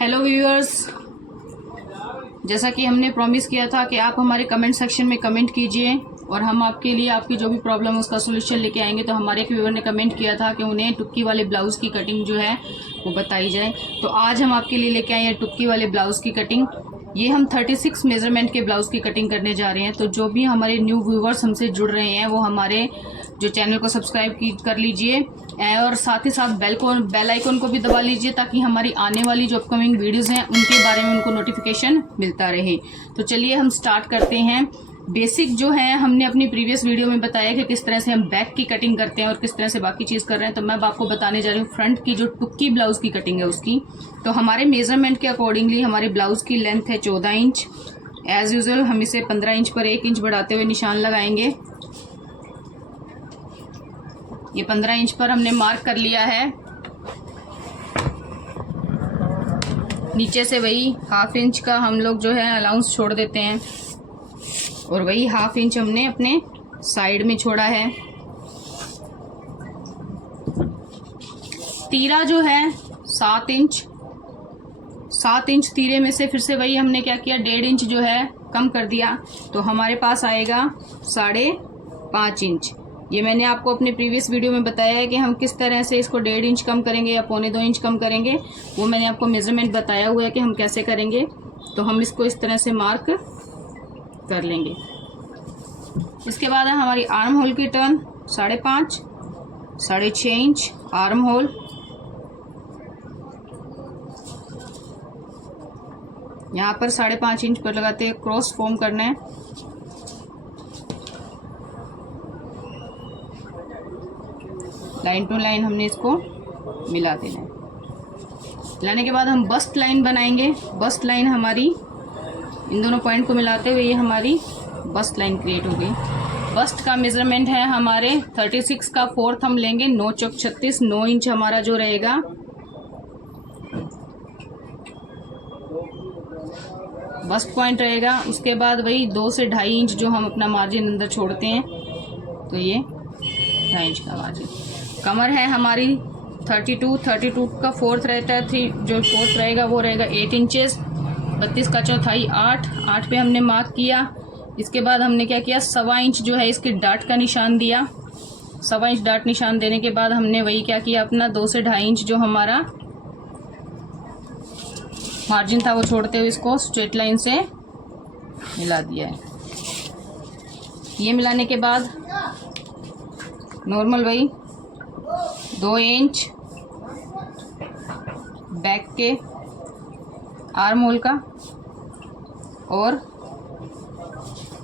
Hello viewers, जैसा कि हमने प्रॉमिस किया था कि आप हमारे कमेंट सेक्शन में कमेंट कीजिए और हम आपके लिए आपकी जो भी प्रॉब्लम है उसका सोल्यूशन लेके आएंगे। तो हमारे एक व्यूअर ने कमेंट किया था कि उन्हें टुक्की वाले ब्लाउज़ की कटिंग जो है वो बताई जाए। तो आज हम आपके लिए लेके आए हैं टुक्की वाले ब्लाउज़ की कटिंग। ये हम 36 मेजरमेंट के ब्लाउज़ की कटिंग करने जा रहे हैं। तो जो भी हमारे न्यू व्यूअर्स हमसे जुड़ रहे हैं वो हमारे जो चैनल को सब्सक्राइब कर लीजिए और साथ ही साथ बेल आइकन को भी दबा लीजिए ताकि हमारी आने वाली जो अपकमिंग वीडियोज़ हैं उनके बारे में उनको नोटिफिकेशन मिलता रहे। तो चलिए हम स्टार्ट करते हैं। बेसिक जो है हमने अपनी प्रीवियस वीडियो में बताया कि किस तरह से हम बैक की कटिंग करते हैं और किस तरह से बाकी चीज़ कर रहे हैं। तो मैं आपको बताने जा रही हूँ फ्रंट की जो टुक्की ब्लाउज़ की कटिंग है उसकी। तो हमारे मेजरमेंट के अकॉर्डिंगली हमारे ब्लाउज़ की लेंथ है 14 इंच। एज़ यूजुअल हम इसे 15 इंच पर 1 इंच बढ़ाते हुए निशान लगाएंगे। ये 15 इंच पर हमने मार्क कर लिया है। नीचे से वही हाफ इंच का हम लोग जो है अलाउंस छोड़ देते हैं और वही हाफ इंच हमने अपने साइड में छोड़ा है। तीरा जो है 7 इंच, 7 इंच तीरे में से फिर से वही हमने क्या किया 1.5 इंच जो है कम कर दिया। तो हमारे पास आएगा 5.5 इंच। ये मैंने आपको अपने प्रीवियस वीडियो में बताया है कि हम किस तरह से इसको 1.5 इंच कम करेंगे या 1.25 इंच कम करेंगे। वो मैंने आपको मेजरमेंट बताया हुआ है कि हम कैसे करेंगे। तो हम इसको इस तरह से मार्क कर लेंगे। इसके बाद है हमारी आर्म होल की टर्न 5.5, 6.5 इंच आर्म होल। यहाँ पर 5.5 इंच पर लगाते हैं क्रॉस फॉर्म करना है। लाइन टू लाइन हमने इसको मिला देना है। मिलाने के बाद हम बस्ट लाइन बनाएंगे। बस्ट लाइन हमारी इन दोनों पॉइंट को मिलाते हुए ये हमारी बस्ट लाइन क्रिएट हो गई। बस्ट का मेजरमेंट है हमारे 36 का 4th हम लेंगे। 9 चौक 36, 9 इंच हमारा जो रहेगा। बस्ट पॉइंट रहेगा। उसके बाद वही 2 से 2.5 इंच जो हम अपना मार्जिन अंदर छोड़ते हैं। तो ये 2.5 इंच का मार्जिन। कमर है हमारी 32 का 4th रहता है। 3 जो 4th रहेगा वो रहेगा 8 इंचेस। 32 का चौथाई 8 पे हमने मार्क किया। इसके बाद हमने क्या किया 1.25 इंच जो है इसके डाट का निशान दिया। 1.25 इंच डाट निशान देने के बाद हमने वही क्या किया अपना 2 से 2.5 इंच जो हमारा मार्जिन था वो छोड़ते हुए इसको स्ट्रेट लाइन से मिला दिया है। ये मिलाने के बाद नॉर्मल वही 2 इंच बैक के आर्म होल का और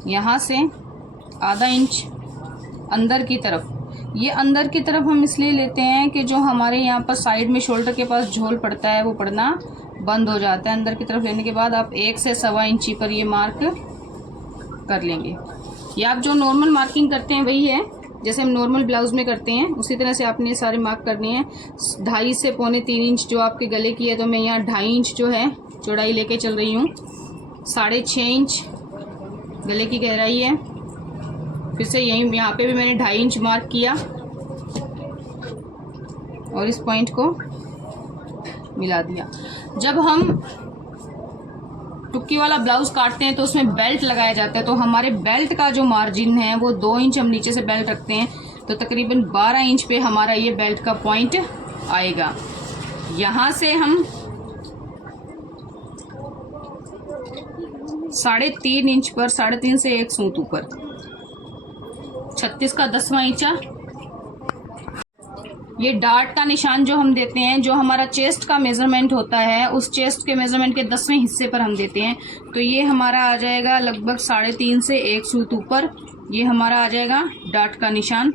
यहाँ से ½ इंच अंदर की तरफ। ये अंदर की तरफ हम इसलिए लेते हैं कि जो हमारे यहाँ पर साइड में शोल्डर के पास झोल पड़ता है वो पड़ना बंद हो जाता है। अंदर की तरफ लेने के बाद आप 1 से 1.25 इंची पर ये मार्क कर लेंगे। ये आप जो नॉर्मल मार्किंग करते हैं वही है जैसे हम नॉर्मल ब्लाउज में करते हैं उसी तरह से आपने सारे मार्क करने हैं। 2.5 से 3.25 इंच जो आपके गले की है तो मैं यहाँ 2.5 इंच जो है चौड़ाई लेके चल रही हूँ। 6.5 इंच गले की गहराई है। फिर से यहीं यहाँ पे भी मैंने 2.5 इंच मार्क किया और इस पॉइंट को मिला दिया। जब हम टुक्की वाला ब्लाउज काटते हैं तो उसमें बेल्ट लगाया जाता है। तो हमारे बेल्ट का जो मार्जिन है वो 2 इंच हम नीचे से बेल्ट रखते हैं। तो तकरीबन 12 इंच पे हमारा ये बेल्ट का पॉइंट आएगा। यहाँ से हम 3.5 इंच पर 3.5 से 1 सूत ऊपर 36 का 10वां इंचा। ये डार्ट का निशान जो हम देते हैं जो हमारा चेस्ट का मेजरमेंट होता है उस चेस्ट के मेजरमेंट के 10वें हिस्से पर हम देते हैं। तो ये हमारा आ जाएगा लगभग 3.5 से 1 सूत ऊपर। ये हमारा आ जाएगा डार्ट का निशान।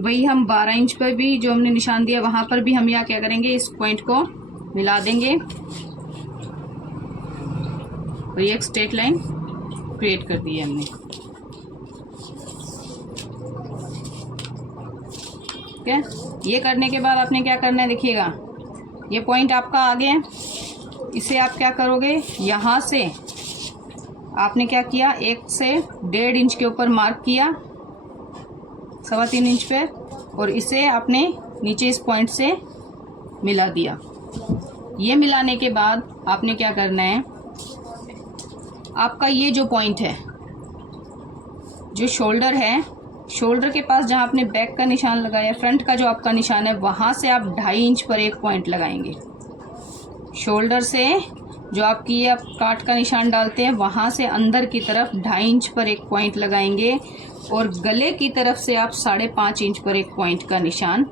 वही हम 12 इंच पर भी जो हमने निशान दिया वहां पर भी हम यहाँ क्या करेंगे इस पॉइंट को मिला देंगे और ये एक स्ट्रेट लाइन क्रिएट कर दी है हमने। ठीक है। ये करने के बाद आपने क्या करना है देखिएगा ये पॉइंट आपका आ गया। इसे आप क्या करोगे यहाँ से आपने क्या किया 1 से 1.5 इंच के ऊपर मार्क किया 3.25 इंच पे और इसे आपने नीचे इस पॉइंट से मिला दिया। ये मिलाने के बाद आपने क्या करना है, आपका ये जो पॉइंट है, जो शोल्डर है, शोल्डर के पास जहाँ आपने बैक का निशान लगाया, फ्रंट का जो आपका निशान है, वहाँ से आप 2.5 इंच पर एक पॉइंट लगाएंगे। शोल्डर से जो आपकी ये आप काट का निशान डालते हैं, वहाँ से अंदर की तरफ 2.5 इंच पर एक पॉइंट लगाएंगे और गले की तरफ से आप 5.5 इंच पर एक पॉइंट का निशान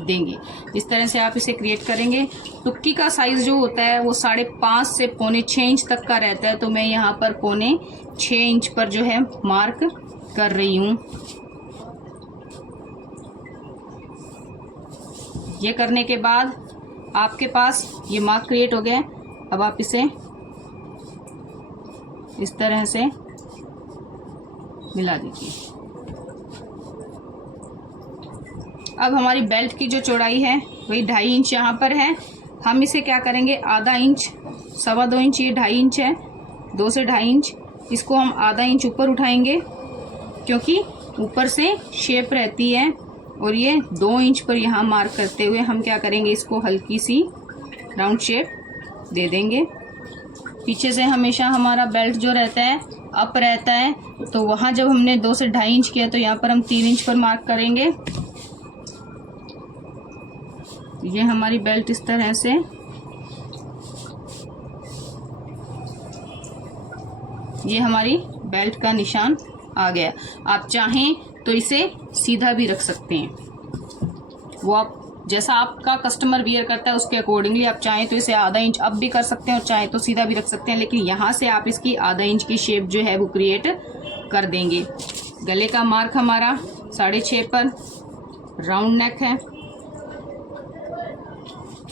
देंगे। इस तरह से आप इसे क्रिएट करेंगे। टुक्की का साइज़ जो होता है वो 5.5 से 6.25 इंच तक का रहता है, तो मैं यहाँ पर 6.25 इंच पर जो है मार्क कर रही हूँ। ये करने के बाद आपके पास ये मार्क क्रिएट हो गया। अब आप इसे इस तरह से मिला दीजिए। अब हमारी बेल्ट की जो चौड़ाई है वही 2.5 इंच यहाँ पर है। हम इसे क्या करेंगे, आधा इंच, 2.25 इंच, ये 2.5 इंच है, 2 से 2.5 इंच, इसको हम आधा इंच ऊपर उठाएंगे क्योंकि ऊपर से शेप रहती है। और ये 2 इंच पर यहाँ मार्क करते हुए हम क्या करेंगे, इसको हल्की सी राउंड शेप दे देंगे। पीछे से हमेशा हमारा बेल्ट जो रहता है अप रहता है, तो वहाँ जब हमने 2 से 2.5 इंच किया तो यहाँ पर हम 3 इंच पर मार्क करेंगे। ये हमारी बेल्ट इस तरह से ये हमारी बेल्ट का निशान आ गया। आप चाहें तो इसे सीधा भी रख सकते हैं, वो आप जैसा आपका कस्टमर वियर करता है उसके अकॉर्डिंगली। आप चाहें तो इसे आधा इंच अप भी कर सकते हैं और चाहे तो सीधा भी रख सकते हैं, लेकिन यहाँ से आप इसकी आधा इंच की शेप जो है वो क्रिएट कर देंगे। गले का मार्क हमारा 6.5 पर, राउंड नेक है।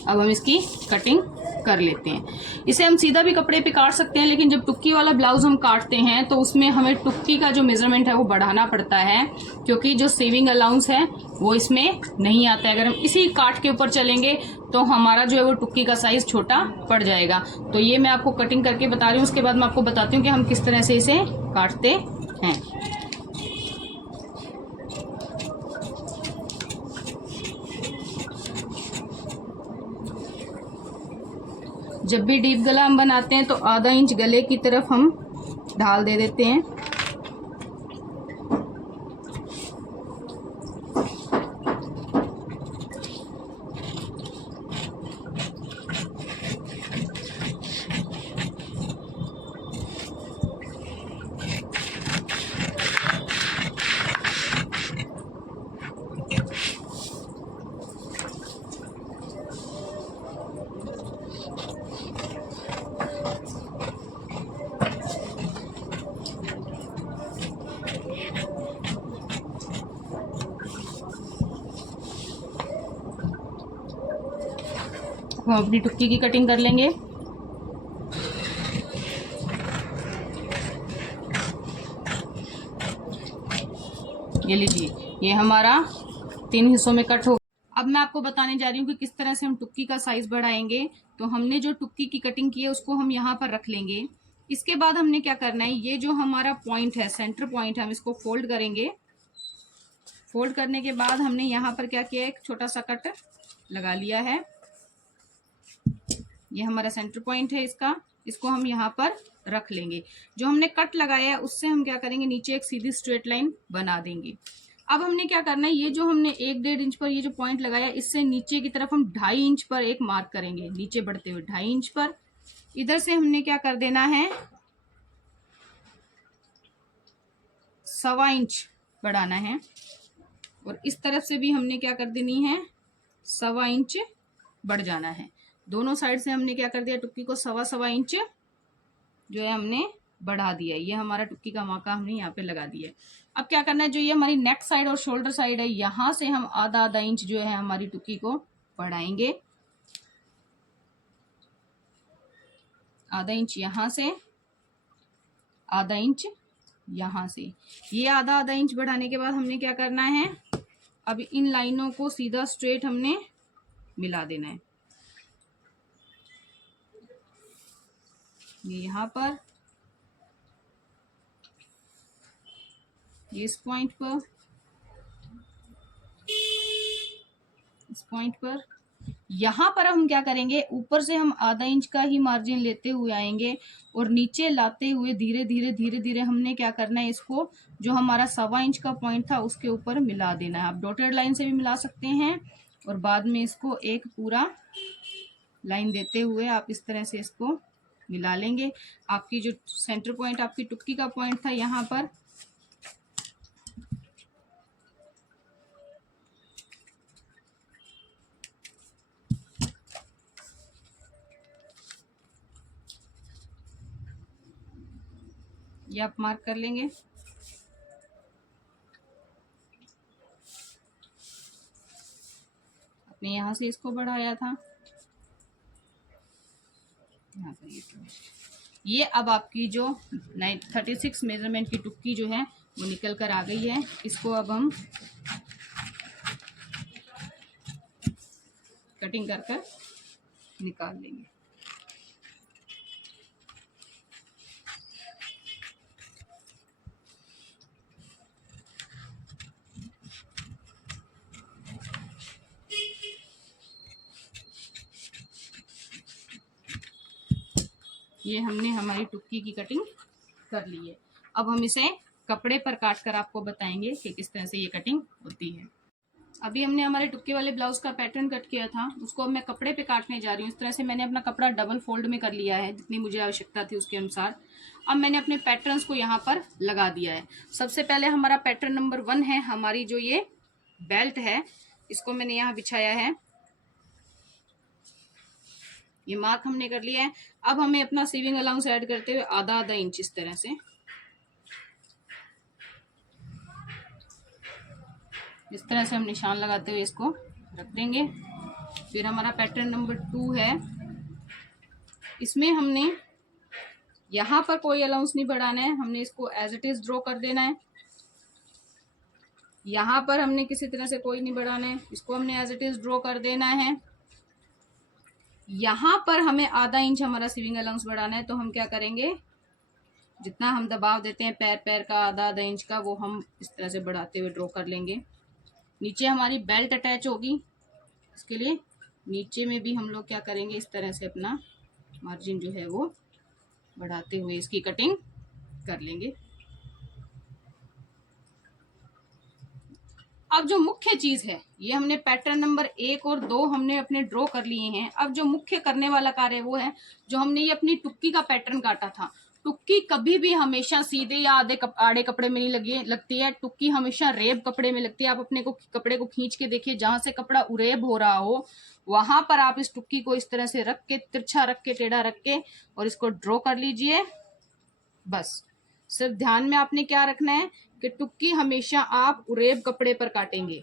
अब हम इसकी कटिंग कर लेते हैं। इसे हम सीधा भी कपड़े पे काट सकते हैं, लेकिन जब टुक्की वाला ब्लाउज हम काटते हैं तो उसमें हमें टुक्की का जो मेजरमेंट है वो बढ़ाना पड़ता है, क्योंकि जो सेविंग अलाउंस है वो इसमें नहीं आता है। अगर हम इसी काट के ऊपर चलेंगे तो हमारा जो है वो टुक्की का साइज छोटा पड़ जाएगा। तो ये मैं आपको कटिंग करके बता रही हूँ, उसके बाद मैं आपको बताती हूँ कि हम किस तरह से इसे काटते हैं। जब भी डीप गला हम बनाते हैं तो आधा इंच गले की तरफ हम ढाल दे देते हैं। हम अपनी टुक्की की कटिंग कर लेंगे। ये लीजिए, ये हमारा 3 हिस्सों में कट हो। अब मैं आपको बताने जा रही हूँ कि किस तरह से हम टुक्की का साइज बढ़ाएंगे। तो हमने जो टुक्की की कटिंग की है उसको हम यहाँ पर रख लेंगे। इसके बाद हमने क्या करना है, ये जो हमारा पॉइंट है, सेंटर पॉइंट है, हम इसको फोल्ड करेंगे। फोल्ड करने के बाद हमने यहाँ पर क्या किया, एक छोटा सा कट लगा लिया है। ये हमारा सेंटर पॉइंट है इसको हम यहाँ पर रख लेंगे। जो हमने कट लगाया है उससे हम क्या करेंगे, नीचे एक सीधी स्ट्रेट लाइन बना देंगे। अब हमने क्या करना है, ये जो हमने 1-1.5 इंच पर ये जो पॉइंट लगाया, इससे नीचे की तरफ हम 2.5 इंच पर एक मार्क करेंगे, नीचे बढ़ते हुए 2.5 इंच पर। इधर से हमने क्या कर देना है, 1.25 इंच बढ़ाना है। और इस तरफ से भी हमने क्या कर देनी है, 1.25 इंच बढ़ जाना है। दोनों साइड से हमने क्या कर दिया, टुक्की को 1.25 इंच जो है हमने बढ़ा दिया। ये हमारा टुक्की का माका हमने यहाँ पे लगा दिया। अब क्या करना है, जो ये हमारी नेक साइड और शोल्डर साइड है, यहाँ से हम आधा इंच जो है हमारी टुक्की को बढ़ाएंगे। आधा इंच यहाँ से, आधा इंच यहाँ से। ये आधा इंच बढ़ाने के बाद हमने क्या करना है, अब इन लाइनों को सीधा स्ट्रेट हमने मिला देना है। ये यहाँ पर, ये इस पॉइंट पर, इस पॉइंट पर, यहाँ पर हम क्या करेंगे, ऊपर से हम आधा इंच का ही मार्जिन लेते हुए आएंगे और नीचे लाते हुए धीरे धीरे धीरे धीरे हमने क्या करना है, इसको जो हमारा 1.25 इंच का पॉइंट था उसके ऊपर मिला देना है। आप डॉटेड लाइन से भी मिला सकते हैं और बाद में इसको एक पूरा लाइन देते हुए आप इस तरह से इसको मिला लेंगे। आपकी जो सेंटर पॉइंट आपकी टुक्की का पॉइंट था यहाँ पर, ये आप मार्क कर लेंगे। आपने यहाँ से इसको बढ़ाया था, यहाँ पर ये अब आपकी जो 36 मेजरमेंट की टुक्की जो है वो निकल कर आ गई है। इसको अब हम कटिंग कर कर निकाल लेंगे। ये हमने हमारी टुक्की की कटिंग कर ली है। अब हम इसे कपड़े पर काट कर आपको बताएंगे कि किस तरह से ये कटिंग होती है। अभी हमने हमारे टुक्के वाले ब्लाउज का पैटर्न कट किया था, उसको अब मैं कपड़े पे काटने जा रही हूँ। इस तरह से मैंने अपना कपड़ा डबल फोल्ड में कर लिया है, जितनी मुझे आवश्यकता थी उसके अनुसार। अब मैंने अपने पैटर्न्स को यहाँ पर लगा दिया है। सबसे पहले हमारा पैटर्न नंबर 1 है, हमारी जो ये बेल्ट है इसको मैंने यहाँ बिछाया है, ये मार्क हमने कर लिया है। अब हमें अपना सीविंग अलाउंस ऐड करते हुए आधा आधा इंच इस तरह से, इस तरह से हम निशान लगाते हुए इसको रख देंगे। फिर हमारा पैटर्न नंबर 2 है, इसमें हमने यहाँ पर कोई अलाउंस नहीं बढ़ाना है, हमने इसको एज इट इज ड्रॉ कर देना है। यहाँ पर हमने किसी तरह से कोई नहीं बढ़ाना है, इसको हमने एज इट इज ड्रॉ कर देना है। यहाँ पर हमें आधा इंच हमारा सीविंग अलाउंस बढ़ाना है, तो हम क्या करेंगे, जितना हम दबाव देते हैं पैर का आधा आधा इंच का, वो हम इस तरह से बढ़ाते हुए ड्रॉ कर लेंगे। नीचे हमारी बेल्ट अटैच होगी, इसके लिए नीचे में भी हम लोग क्या करेंगे, इस तरह से अपना मार्जिन जो है वो बढ़ाते हुए इसकी कटिंग कर लेंगे। अब जो मुख्य चीज है, ये हमने पैटर्न नंबर 1 और 2 हमने अपने ड्रॉ कर लिए हैं। अब जो मुख्य करने वाला कार्य वो है, जो हमने ये अपनी टुक्की का पैटर्न काटा था। टुक्की कभी भी हमेशा सीधे या आड़े कपड़े में नहीं लगती है, टुक्की हमेशा रेब कपड़े में लगती है। आप अपने कपड़े को खींच के देखिए, जहां से कपड़ा उरेब हो रहा हो वहां पर आप इस टुक्की को इस तरह से रख के, तिरछा रख के, टेढ़ा रख के और इसको ड्रॉ कर लीजिए। बस सिर्फ ध्यान में आपने क्या रखना है कि टुक्की हमेशा आप उरेब कपड़े पर काटेंगे।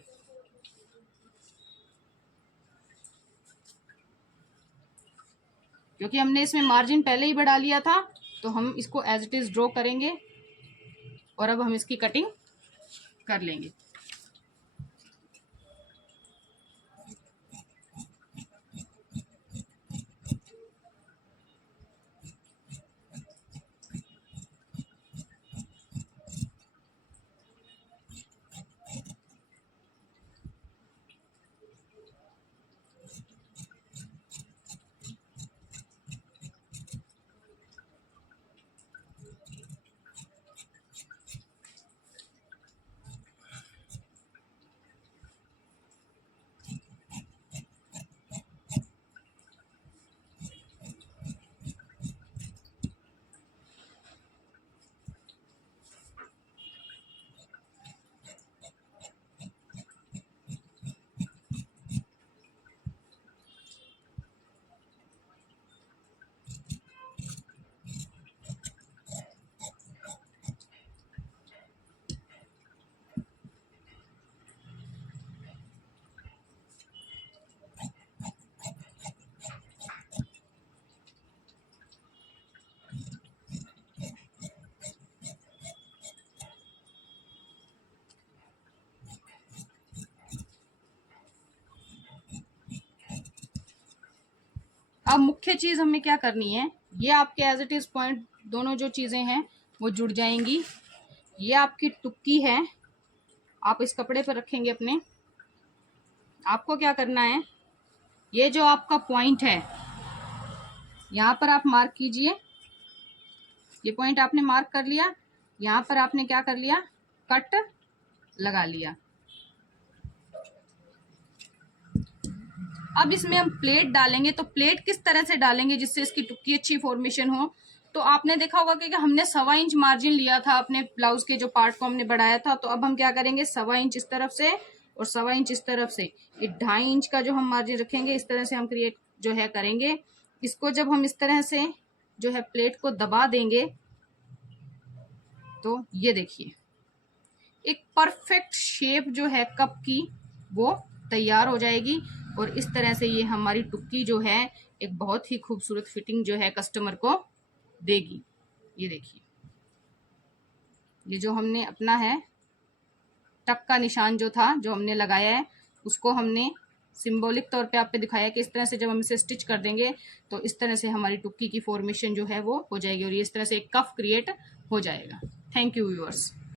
क्योंकि हमने इसमें मार्जिन पहले ही बढ़ा लिया था, तो हम इसको एज इट इज ड्रॉ करेंगे और अब हम इसकी कटिंग कर लेंगे। अब मुख्य चीज हमें क्या करनी है, ये आपके एज इट इज पॉइंट दोनों जो चीजें हैं वो जुड़ जाएंगी। ये आपकी टुक्की है, आप इस कपड़े पर रखेंगे अपने। आपको क्या करना है, ये जो आपका पॉइंट है यहाँ पर आप मार्क कीजिए। ये पॉइंट आपने मार्क कर लिया, यहाँ पर आपने क्या कर लिया, कट लगा लिया। अब इसमें हम प्लेट डालेंगे, तो प्लेट किस तरह से डालेंगे जिससे इसकी टुक्की अच्छी फॉर्मेशन हो। तो आपने देखा होगा कि हमने 1.25 इंच मार्जिन लिया था अपने ब्लाउज के जो पार्ट को हमने बढ़ाया था। तो अब हम क्या करेंगे, 1.25 इंच इस तरफ से और 1.25 इंच इस तरफ से, ये 2.5 इंच का जो हम मार्जिन रखेंगे, इस तरह से हम क्रिएट जो है करेंगे। इसको जब हम इस तरह से जो है प्लेट को दबा देंगे तो ये देखिए एक परफेक्ट शेप जो है कप की वो तैयार हो जाएगी। और इस तरह से ये हमारी टुक्की जो है एक बहुत ही खूबसूरत फिटिंग जो है कस्टमर को देगी। ये देखिए, ये जो हमने अपना है टक का निशान जो था जो हमने लगाया है, उसको हमने सिंबॉलिक तौर पे आपको दिखाया कि इस तरह से जब हम इसे स्टिच कर देंगे तो इस तरह से हमारी टुक्की की फॉर्मेशन जो है वो हो जाएगी और ये इस तरह से एक कफ क्रिएट हो जाएगा। Thank you viewers.